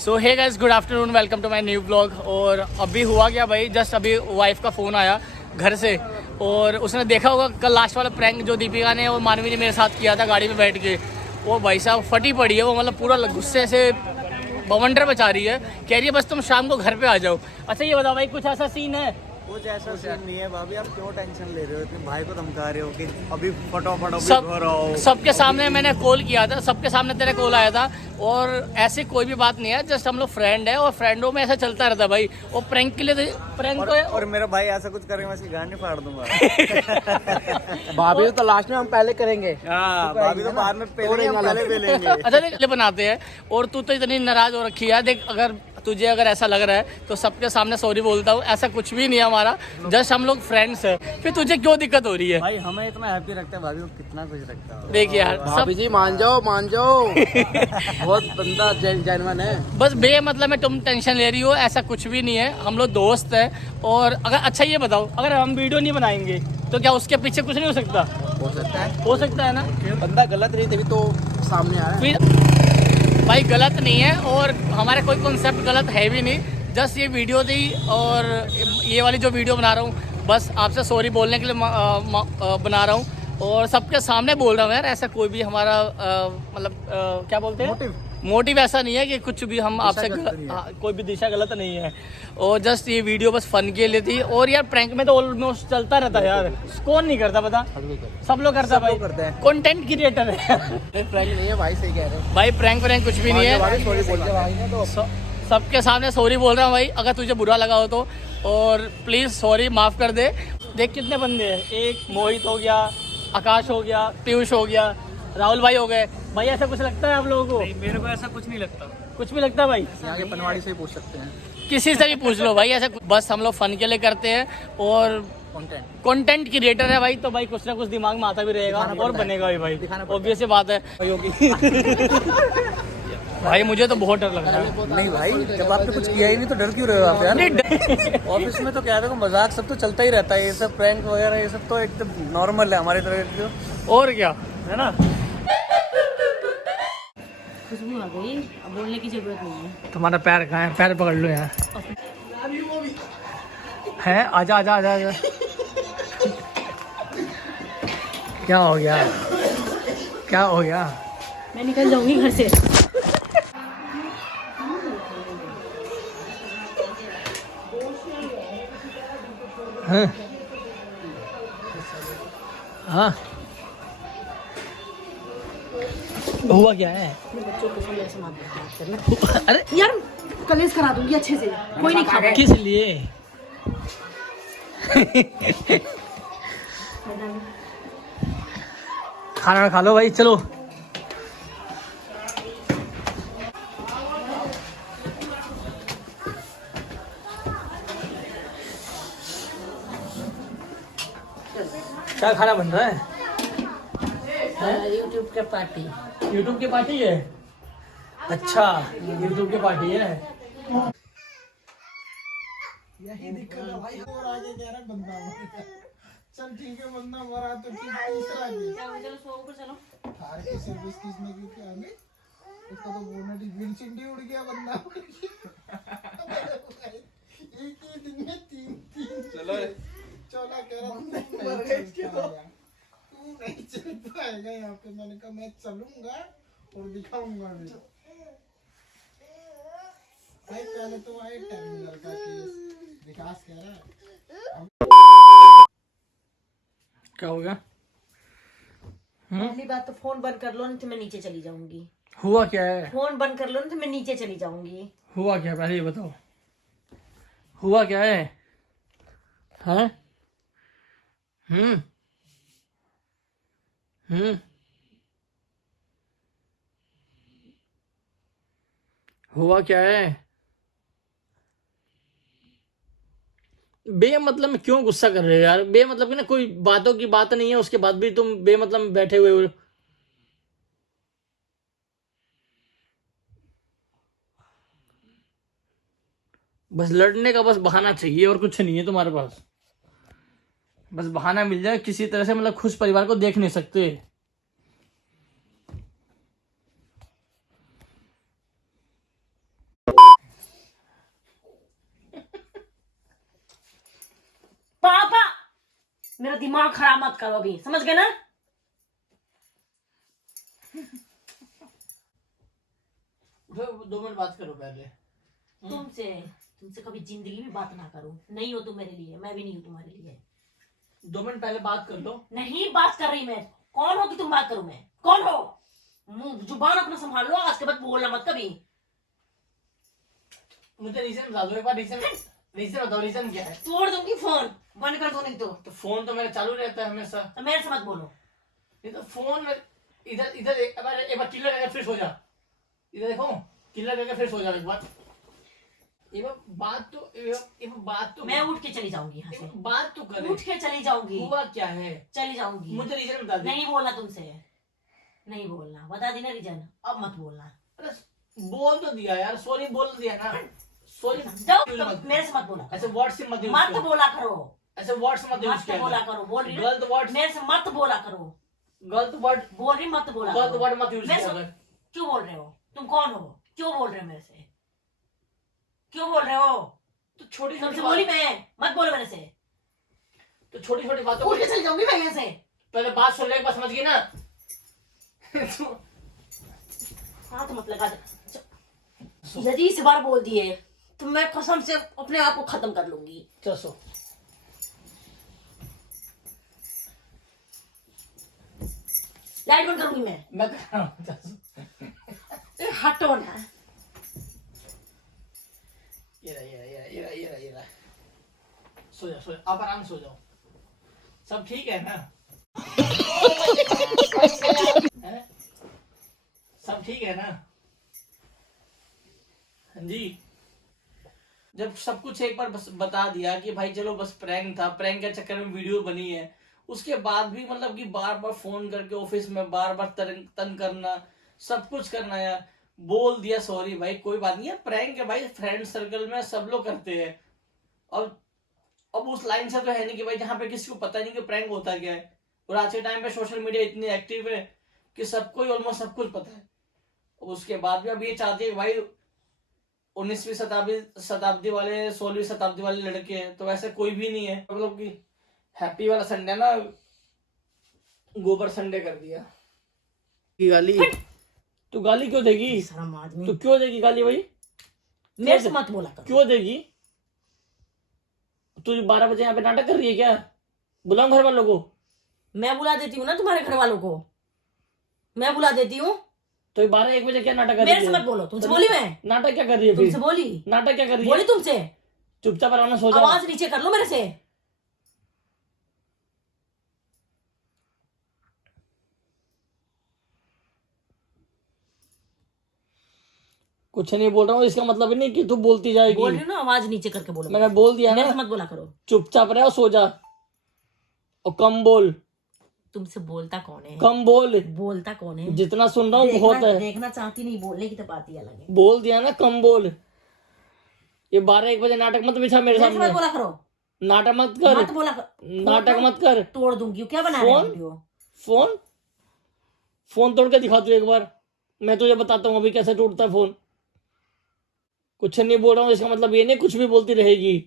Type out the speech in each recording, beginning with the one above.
So hey guys, good afternoon, welcome to my new blog. और अभी हुआ क्या भाई, जस्ट अभी वाइफ का फ़ोन आया घर से और उसने देखा होगा कल लास्ट वाला प्रैंक जो दीपिका ने और मानवी ने मेरे साथ किया था गाड़ी में बैठ के। वो भाई साहब फटी पड़ी है, वो मतलब पूरा गुस्से से बवंडर बचा रही है। कह रही है बस तुम शाम को घर पे आ जाओ। अच्छा ये बताओ भाई, कुछ ऐसा सीन है? कुछ ऐसा सीन नहीं है भाभी, आप क्यों टेंशन ले रहे हो? इतने भाई को धमका रहे हो कि अभी फटाफट घर आओ। सबके सामने मैंने कॉल किया था, सबके सामने तेरे कॉल आया था और ऐसी कोई भी बात नहीं है। जस्ट हम लोग फ्रेंड है और फ्रेंडों में ऐसा चलता रहता है भाई। और प्रैंक के लिए प्रैंक और मेरा भाई ऐसा कुछ करेगा मैं इसकी गांड नहीं फाड़ दूंगा। भाभी तो लास्ट में हम पहले करेंगे। भाभी तो बाद में पहले पेलेंगे। अच्छा देख बनाते हैं। और तू तो इतनी नाराज हो रखी है। देख, अगर तुझे ऐसा लग रहा है तो सबके सामने सॉरी बोलता हूँ, ऐसा कुछ भी नहीं है हमारा। जस्ट हम लोग फ्रेंड्स हैं। फिर तुझे क्यों दिक्कत हो रही है? भाई हमें इतना हैप्पी रखता है, भाभी को कितना कुछ रखता है। देख यार, भाभी जी मान जाओ बहुत बंदा जेन्युइन है। बस बे मतलब में तुम टेंशन ले रही हो, ऐसा कुछ भी नहीं है। हम लोग दोस्त हैं। और अगर अच्छा ये बताओ, अगर हम वीडियो नहीं बनाएंगे तो क्या उसके पीछे कुछ नहीं हो सकता? हो सकता है ना। बंदा गलत नहीं तभी तो सामने आया। फिर भाई गलत नहीं है और हमारा कोई कॉन्सेप्ट गलत है भी नहीं। जस्ट ये वीडियो थी और ये वाली जो वीडियो बना रहा हूँ बस आपसे सॉरी बोलने के लिए बना रहा हूँ। और सबके सामने बोल रहा हूँ यार, ऐसा कोई भी हमारा मतलब क्या बोलते हैं, मोटिव ऐसा नहीं है कि कुछ भी हम आपसे कोई भी दिशा गलत नहीं है। और जस्ट ये वीडियो बस फन के लिए थी। और यार प्रैंक में तो ऑलमोस्ट चलता रहता है यार, कौन नहीं करता पता? सब लोग करता है भाई, कंटेंट क्रिएटर है। प्रैंक नहीं है भाई, सही कह रहे हो भाई प्रैंक कुछ भी नहीं है। सॉरी बोल के भाई ने तो सबके सामने सॉरी बोल रहा हूँ भाई, अगर तुझे बुरा लगा हो तो। और प्लीज़ सॉरी, माफ़ कर दे। देख कितने बंदे हैं, एक मोहित हो गया, आकाश हो गया, पीयूष हो गया, राहुल भाई हो गए। भाई ऐसा कुछ लगता है आप लोगों को? मेरे को ऐसा कुछ नहीं लगता। कुछ भी लगता है भाई? यहाँ के पनवाड़ी से ही पूछ सकते हैं, किसी से भी पूछ लो भाई। ऐसा बस हम लोग फन के लिए करते हैं और कंटेंट क्रिएटर है भाई, तो भाई कुछ ना कुछ दिमाग में आता भी रहेगा और बनेगा भी भाई, ऑब्वियस सी बात है। भाई मुझे तो बहुत डर लग रहा है। नहीं भाई, जब आपने कुछ किया ही नहीं तो डर क्यों रहे हो आप यार? ऑफिस में तो क्या है, मजाक सब तो चलता ही रहता है। ये सब प्रैंक वगैरह ये सब तो एकदम नॉर्मल है हमारी तरफ। और क्या है ना। खुशबू आ गई, अब बोलने की जरूरत नहीं है। तुम्हारा पैर कहाँ है? पैर पकड़ लो यार। है आजा आजा आजा आजा। क्या हो गया? क्या हो गया? मैं निकल जाऊंगी घर से। हाँ हाँ, हुआ क्या है? बच्चों को समझ ऐसे मत बात करना। अरे यार कलेश करा दूंगी अच्छे से, कोई नहीं खाएगा। किस लिए? खाना खा लो भाई, चलो। क्या खाना बन रहा है? यूट्यूब का पार्टी। यूट्यूब की पार्टी है? अच्छा, यूट्यूब की पार्टी है। यही दिक्कत है भाई। और आगे कह रहा बंदा मरा। चल ठीक है, बंदा मरा तो ठीक, तीसरा ये चलो सो ऊपर चलो। कार की सर्विस किसने की थी आगे? उसका तो बोनट ही विंडशील्ड ही उड़ गया बंदा। एक ही दिन में तीन चलो चला कह रहा तू नहीं चल पाएगा यहाँ पे। मैंने कहा मैं चलूंगा और दिखाऊंगा भी भाई। पहले तो आए टर्मिनल का केस, विकास कह रहा है क्या हो गया? पहली बात तो फोन बंद कर लो, नहीं तो मैं नीचे चली जाऊंगी। हुआ क्या है? फोन बंद कर लो, नहीं तो मैं नीचे चली जाऊंगी। हुआ क्या, पहले ये बताओ। हुआ क्या है? हैं? हम्म हम्म हुआ क्या है? बे मतलब में क्यों गुस्सा कर रहे हो यार? बे मतलब की ना कोई बातों की बात नहीं है, उसके बाद भी तुम बे मतलब में बैठे हुए हो। बस लड़ने का बस बहाना चाहिए और कुछ नहीं है तुम्हारे पास। बस बहाना मिल जाए किसी तरह से, मतलब खुश परिवार को देख नहीं सकते। मेरा दिमाग खराब मत करो अभी, समझ गए ना? उठो, 2 मिनट बात करो पहले। तुमसे कभी जिंदगी में बात ना करूं। नहीं हो तुम मेरे लिए, मैं भी नहीं हूं तुम्हारे लिए। 2 मिनट पहले बात कर लो। नहीं बात कर रही मैं। कौन हो कि तुम बात करूं मैं? कौन हो? मुंह जुबान अपना संभाल लो, आज के बाद बोलना मत कभी। मुझे रीजन बता दो एक बार। रीजन बताओ, रीजन क्या है? तोड़ दूंगी फोन, बंद कर दो नहीं तो। तो फोन तो मेरा चालू रहता है हमेशा। तो मेरे से मत बोलो। नहीं तो फोन इधर इधर एक बार किलर करके फिर सो जा। इधर देखो, किलर करके फिर सो जा एक बार। ये बात तो मैं उठ के चली जाऊंगी यहाँ से। बात तो करे। उठ के चली जाऊंगी। हुआ क्या है? चली जाऊंगी। मुझे रीजन बता दे। नहीं बोलना तुमसे, नहीं बोलना। बता दी ना रीजन, अब मत बोलना। अरे बोल तो दिया यार, सॉरी बोल दिया ना। सॉरी जाओ, तो मेरे से मत बोला। ऐसे वर्ड से मत यूज मत करो। बोला करो। ऐसे वर्ड से मत यूज मत बोला करो। बोल रही गलत वर्ड, मेरे से मत बोला करो। गलत वर्ड, बोल रही मत बोला गलत करो। वर्ड मत यूज मेरे से- करो। क्यों बोल रहे हो? तुम कौन हो? क्यों बोल रहे हो मेरे से? क्यों बोल रहे हो? तो छोटी तुमसे छोटी बोली मैं, मत बोलो मेरे से। तो छोटी छोटी बातों उठ के चली जाऊंगी मैं यहाँ से। पहले बात सुन ले, एक बार समझ गई ना? हाथ मत लगा दे। यदि इस बार बोल दिए तो मैं कसम से अपने आप को खत्म कर लूंगी। चल सो। लाइट बंद करूंगी मैं कर रहा हूँ, चल सो। हटो ना। ये रहा। सो जा, आप आराम से सो जाओ। सब ठीक है ना? हैं? सब ठीक है ना? हाँ जी। जब सब कुछ एक बार बस बता दिया कि भाई चलो बस प्रैंक था, प्रैंक के चक्कर में वीडियो बनी है, उसके बाद भी मतलब कि बार बार फोन करके ऑफिस में बार बार तंग करना, सब कुछ करना यार। बोल दिया सॉरी भाई, कोई बात नहीं है, प्रैंक है भाई, फ्रेंड सर्कल में सब लोग करते हैं। और अब उस लाइन से तो है नहीं कि भाई जहाँ पे किसी को पता नहीं कि प्रैंक होता क्या है। और आज के टाइम पे सोशल मीडिया इतनी एक्टिव है कि सबको ही ऑलमोस्ट सब कुछ पता है। उसके बाद भी अब ये चाहती है कि भाई 19वीं शताब्दी वाले 16वीं शताब्दी वाले लड़के हैं, तो वैसे कोई भी नहीं है। मतलब कि हैप्पी वाला संडे ना गोबर संडे कर दिया। गाली तू गाली क्यों देगी? शर्म आदमी। तू क्यों देगी गाली भाई? मेरे से मत बोला करो। क्यों देगी? तू 12 बजे यहाँ पे नाटक कर रही है क्या? बुलाऊं घर वालों को? मैं बुला देती हूँ ना तुम्हारे घर वालों को, मैं बुला देती हूँ। तो 12-1 बजे क्या नाटक कर रही है? मेरे से मत बोलो। तुमसे बोली मैं? नाटक क्या कर रही है? तुमसे बोली? नाटक क्या कर रही है? बोली तुमसे? चुपचाप आराम से सो जाओ। आवाज नीचे कर लो मेरे से। कुछ नहीं बोल रहा हूँ, इसका मतलब नहीं कि तू बोलती जाएगी। बोल रही हूँ ना, आवाज नीचे करके बोलो। मैंने बोल दिया मेरे ना, से मत बोला करो। चुपचाप रहे और सो जा। और कम बोल। तुमसे बोलता कौन है? कम बोल। बोलता कौन है? जितना सुन रहा हूँ बहुत है। देखना चाहती नहीं, बोलने की तो बात ही अलग है। बोल दिया ना, कम बोल। ये 12-1 बजे नाटक मत बिछा मेरे मेरे से मत सामने। बोला करो। नाटक मत कर। मत बोला करो। नाटक मत कर। तोड़ दूंगी। क्या बना रहे हो फोन? वीडियो? फोन तोड़ के दिखा तू एक बार, मैं तुझे बताता हूँ अभी कैसे टूटता है फोन। कुछ नहीं बोल रहा हूँ, इसका मतलब ये नहीं कुछ भी बोलती रहेगी।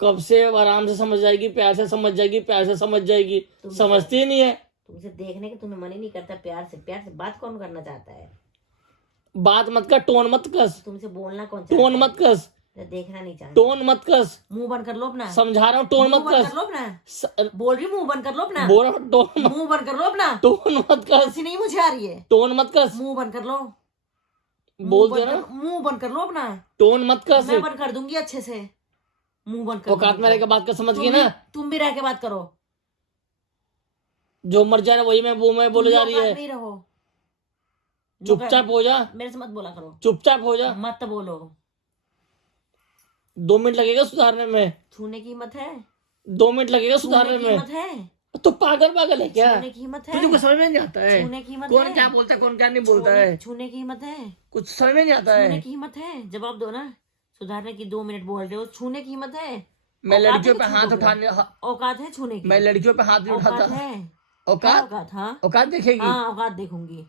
कब से आराम से समझ जाएगी, प्यार से समझ जाएगी, प्यार से समझ जाएगी। समझती ही नहीं है। तुमसे देखने के तुम्हें मन ही नहीं करता। प्यार से बात कौन करना चाहता है? बात मत कर, टोन मत कस। तुमसे बोलना कौन चाहता टोन है? मत कस। देखना नहीं चाहता। टोन मत कस। मुंह बंद कर लो अपना। समझा रहा हूँ, टोन मुंह मत बंद कस। कर लो अपना। बोल रही हूँ मुंह बंद कर लो अपना। बोल रहा हूँ, टोन मुंह बंद कर लो अपना। टोन मत कस। हंसी नहीं मुझे आ रही है। टोन मत कस। मुंह बंद कर लो। बोल दिया ना, मुंह बंद कर लो अपना। टोन मत कस। मैं बंद कर दूंगी अच्छे से। मुंह बंद कर औकात में रह के बात कर, समझ गई ना? तुम भी रह के बात करो। जो मर जा रहा है वही मैं बोले जा रही औकात है। नहीं रहो। चुपचाप हो जा। मेरे से मत बोला करो। चुपचाप हो जा। मत बोलो। 2 मिनट लगेगा सुधारने में। छूने की हिम्मत है? 2 मिनट लगेगा सुधारने छूने की में। हिम्मत है? तो पागल है क्या? छूने की हिम्मत है? तुझे कुछ समझ में नहीं आता है? छूने की हिम्मत कौन है? क्या बोलता है, कौन क्या नहीं बोलता है? छूने की हिम्मत है? कुछ समझ में नहीं आता छूने है। की हिम्मत है? जवाब दो ना। सुधारने की 2 मिनट बोल रहे हो। छूने की हिम्मत है? मैं औकात लड़कियों है पे कि हाथ छू दोगे? उठाने औकात है छूने की? मैं लड़कियों पे हाथ नहीं औकात उठाता। है? औकात? औकात? हाँ औकात देखेगी? हाँ औकात देखूंगी।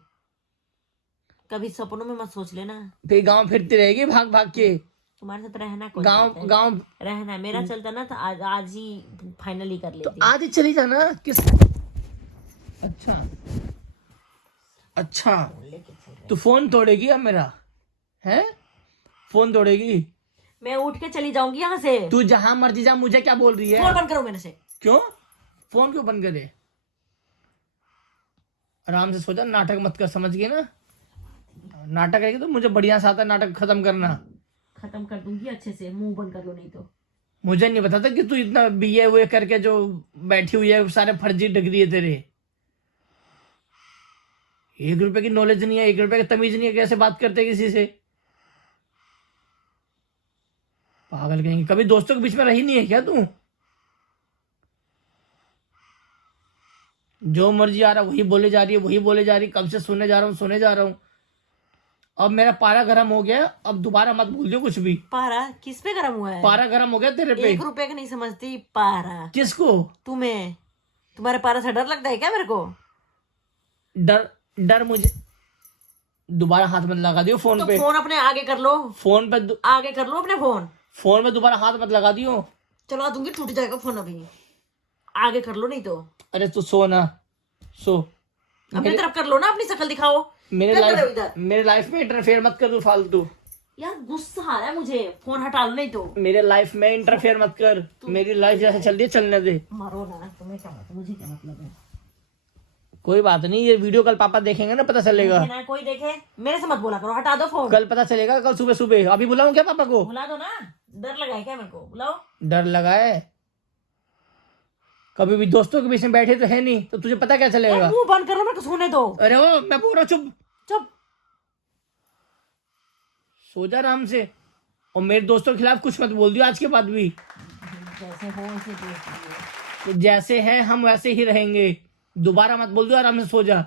कभी सपनों में मत सोच लेना। फिर गांव फिरती रहेगी भाग भाग के। तुम्हारे साथ रहना कौन गांव चाहता है? गांव रहना मेरा चलता ना तो आज आज ही फाइनल ही कर तो लेती। आज ही चली जाना किस। अच्छा अच्छा, तू फोन तोड़ेगी अब मेरा, है फोन तोड़ेगी? मैं उठ के चली जाऊंगी यहाँ से। तू जहां मर्जी जा, मुझे क्या बोल रही है? फोन बंद करो मेरे से। क्यों फोन क्यों बंद करे? आराम से सो जा, नाटक मत कर, समझ गई ना? नाटक करेगी तो मुझे बढ़िया सा आता है नाटक खत्म करना। खत्म कर दूंगी अच्छे से, मुंह बंद कर लो नहीं तो। मुझे नहीं पता था कि तू इतना बीए हुए करके जो बैठी हुई है, सारे फर्जी डिग्री है तेरे। 1 रुपए की नॉलेज नहीं है, 1 रुपए की तमीज नहीं है, कैसे बात करते किसी से? पागल कहेंगे, कभी दोस्तों के बीच में रही नहीं है क्या तू? जो मर्जी आ रहा वही बोले जा रही है, वही बोले जा रही है। कब से सुने जा रहा हूँ। अब मेरा पारा गर्म हो गया, अब दोबारा मत भूल दियो कुछ भी। पारा किस पे गर्म हुआ है? पारा गर्म हो गया तेरे पे। 1 रुपए का नहीं समझती पारा। किसको? तुम्हें। तुम्हारे पारा से डर लगता है क्या मेरे को? डर मुझे। दोबारा हाथ मत लगा दियो फोन तो पे। फोन अपने आगे कर लो। फोन पे आगे कर लो अपने फोन। फोन में दोबारा हाथ मत लगा दियो। चला दूंगी, टूट जाएगा फोन अभी। आगे कर लो नहीं तो। अरे तू सो ना, सो। अपनी तरफ कर लो ना, अपनी शक्ल दिखाओ। मेरे क्या कर रहे हो इधर? मेरे लाइफ में इंटरफेयर मत कर तू फालतू। यार गुस्सा आ रहा है मुझे, फोन हटा लो नहीं तो। मेरे लाइफ में इंटरफेयर मत कर। मेरी लाइफ जैसे चल रही है चलने दे। मारो ना, तुम्हें क्या मतलब, मुझे क्या मतलब है? कोई बात नहीं, ये वीडियो कल पापा देखेंगे ना, पता चलेगा। देखे ना कोई देखे, मेरे से मत बोला करो, हटा दो फोन। कल पता चलेगा, कल सुबह सुबह। अभी बुलाऊं क्या पापा को? बुला दो ना, डर लगा है क्या मेरे को? बुलाओ। डर लगा है? कभी भी दोस्तों के बीच में बैठे तो है नहीं, तो तुझे पता क्या चलेगा? मुंह बंद कर लो, मेरे को सोने दो। अरे ओ, मैं बोल रहा हूँ चुप चुप। सो जा आराम से। और मेरे दोस्तों के खिलाफ कुछ मत बोल दियो आज के बाद भी। जैसे हो वैसे दोस्त रहिए। तो जैसे हैं हम वैसे ही रहेंगे। दोबारा मत बोल दो, आराम से सो जा।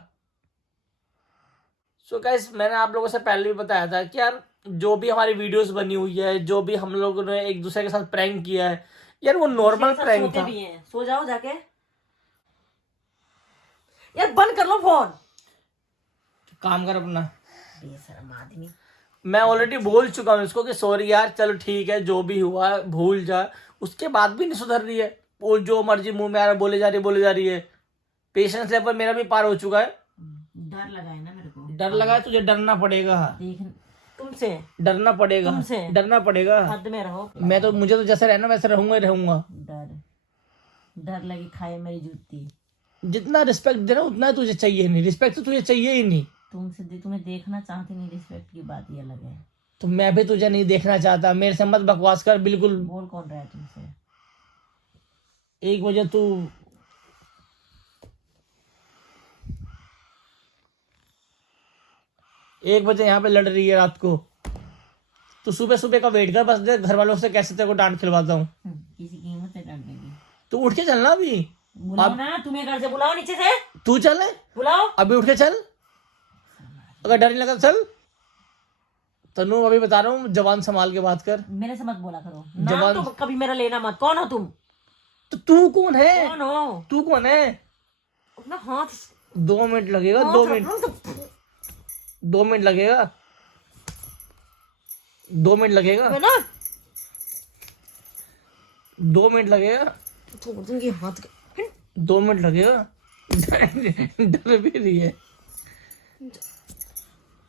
सो गाइस, मैंने आप लोगों से पहले भी बताया था कि यार जो भी हमारी वीडियोस बनी हुई है, जो भी हम लोगों ने एक दूसरे के साथ प्रैंक किया है, यार वो नॉर्मल प्रैंक सोते था। भी हैं। सो जाओ जाके। यार बंद कर लो फोन। काम कर अपना। बेशरम आदमी। मैं ऑलरेडी बोल चुका हूँ इसको कि सॉरी यार, चलो ठीक है, जो भी हुआ भूल जा। उसके बाद भी नहीं सुधर रही है वो, जो मर्जी मुंह में आ रहा बोले जा रही है। पेशेंस लेवल मेरा भी पार हो चुका है। डर लगा है ना मेरे को। डर लगा है तुझे? डरना पड़ेगा। देख, तुमसे डरना पड़ेगा। तुमसे डरना पड़ेगा। हद में रहो। मैं तो, मुझे तो जैसे रहना वैसे रहूंगा ही रहूंगा। डर लगी खाए मेरी जूती। जितना रिस्पेक्ट देना उतना तुझे चाहिए नहीं। रिस्पेक्ट तो तुझे चाहिए ही नहीं। तुम्हें देखना चाहती नहीं, रिस्पेक्ट की बात ये अलग है। तो मैं भी तुझे नहीं देखना चाहता। मेरे से मत बकवास कर बिल्कुल। बोल कौन रहा है तुमसे? 1 बजे तू 1 बजे यहाँ पे लड़ रही है रात को। तो सुबह सुबह का वेट कर, बस देख घर वालों से कैसे तेरे को डांट खिलवाता हूँ। किसी की हिम्मत है डांट देगी? तू उठ के चलना अभी। बुलाओ ना, तुम्हें घर से बुलाओ, नीचे से तू चल, बुलाओ। अभी उठ के चल। अगर डर नहीं लगा तो चल। तनु अभी बता रहा हूँ, जवान संभाल के बात कर। मेरे से मत बोला करो नाम, तो कभी मेरा लेना मत। कौन हो तुम? तो तू कौन है? कौन हो? तू कौन है? अपना हाथ 2 मिनट लगेगा। 2 मिनट 2 मिनट लगेगा। 2 मिनट लगेगा। है ना? 2 मिनट लगेगा। छोड़ दूंगी हाथ। 2 मिनट लगेगा। डर भी रही है।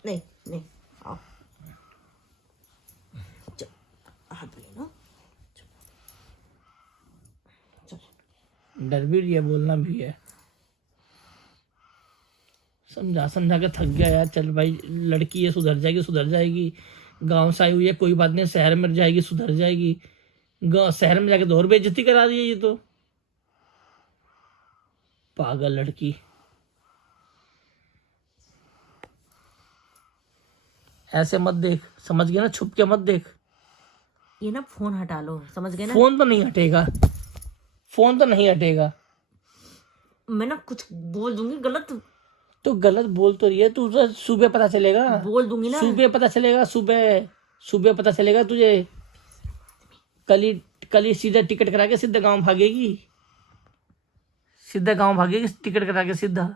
नहीं नहीं, आओ। हाथ लेना। डर भी रही है, बोलना भी है। समझा समझा के थक गया यार। चल भाई, लड़की है, सुधर जाएगी। गांव से आई हुई है, कोई बात नहीं, शहर में जाएगी, सुधर जाएगी। शहर में जाके तो और बेइज्जती करा दी है ये तो। पागल लड़की। ऐसे मत देख, समझ गया ना? छुप के मत देख। ये ना फोन हटा लो, समझ गए ना? फोन तो नहीं हटेगा। मैं ना कुछ बोल दूंगी गलत। तो गलत बोल तो रही है तू। तो सुबह पता चलेगा। बोल दूंगी ना। सुबह पता चलेगा तुझे। कल ही सीधा टिकट करा के सीधा गांव भागेगी। टिकट करा के सीधा।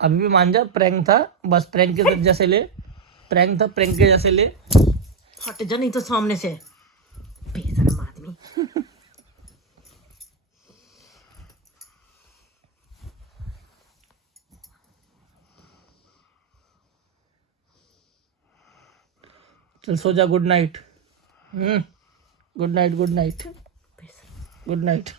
अभी भी मान जा, प्रैंक था, बस प्रैंक के जैसे ले, प्रैंक था, प्रैंक के जैसे ले। हट जा नहीं तो सामने से, बेशरम आदमी। चल सो जा, good night. Good night, good night, good night.